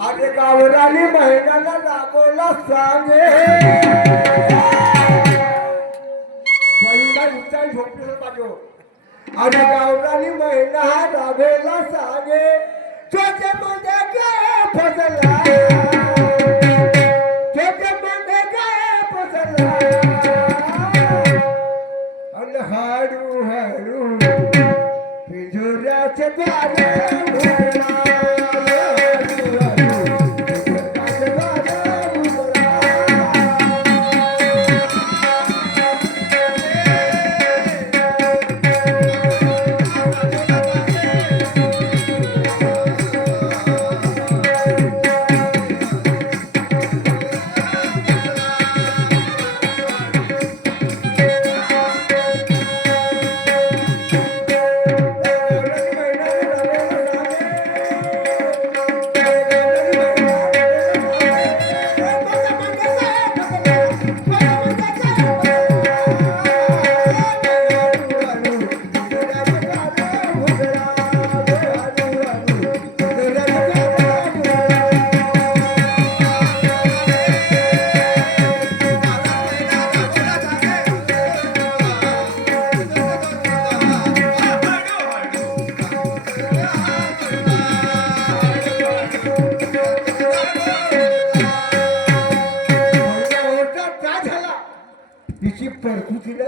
अरे गावरानी महिन्याला राबवला सांगे अरे गावरानी महिना राबेला सांगे छोटे मध्ये काय फसला छोटे मध्ये काय फसला आणि हळू हळू पिंजऱ्याचे द्वारे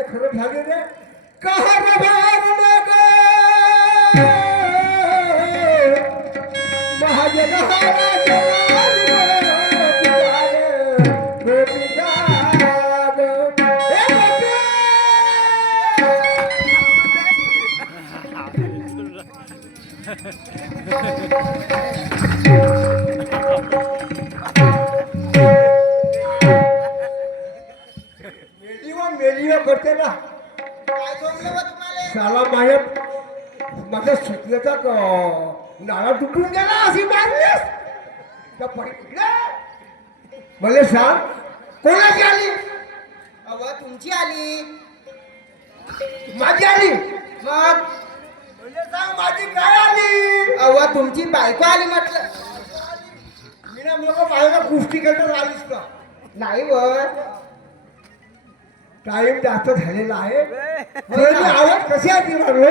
खरं झाले रे करते ना शाला मायप माझ्या सुटल्याचा नाळा तुटून गेला अशी मारलीस मला सांग कोणाची आली अव तुमची आली माझी आली मग सांग माझी काय आली अव तुमची बायको आली म्हटलं मी ना लोक बाहेर कुस्ती करतात आलीस का नाही व टाइम जास्त झालेला आहे तर मी आवाज कशासाठी मारलो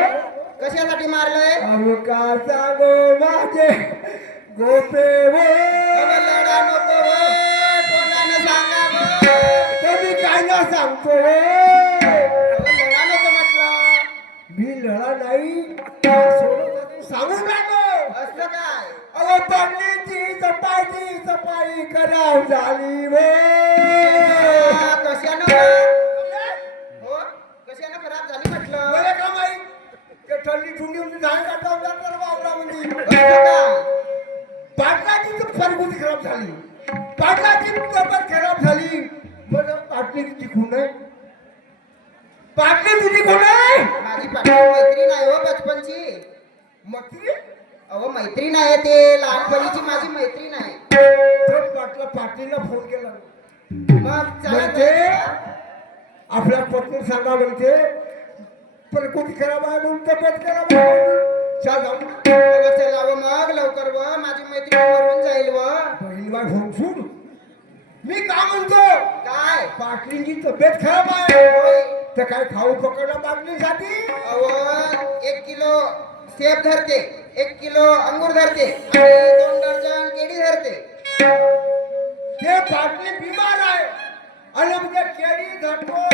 कशासाठी मारलंय अहो का सांगो माझे गोपे वो अहो, लढा नको हो, तोंडानं सांगा हो. तर मी काय ना सांगतो अहो, लढा नको म्हटलं मी लढा नाही तू सांगून राहिलो असं काय अहो पडलीची चपाई कराव झाली वो कशानं हो कशानं खराब झाली म्हटलं मला का माहित ते थंडी थुंडी होती झाड काढता तर वावरामध्ये असं काय पाटलाची तर फरगुती खराब झाली पाटलाची तब्येत खराब झाली मग पाटली तुझी खून आहे पाटली तुझी कोण आहे माझी पाटील मैत्रीण आहे हो बचपनची मग अहो मैत्रीण आहे ते लहानपणीची माझी मैत्रीण आहे पाटला पाटलीला फोन केला मग चला म्हणते आपल्या पत्नी सांगा म्हणते प्रकृती खराब आहे म्हणून तब्येत खराब आहे चल जाऊ अगं चला व मग लवकर व माझी मैत्रीण मरून जाईल व बहीण बाय होऊन सोड मी का म्हणतो काय पाटलींची तब्येत खराब आहे होय. तर काय खाऊ पकडा पाटलीसाठी अहो 1 किलो सेब धरते 1 किलो अंगूर धरते आणि 2 डझन केळी धरते ते पाटली बिमार आहे आणि म्हणजे केळी धरतो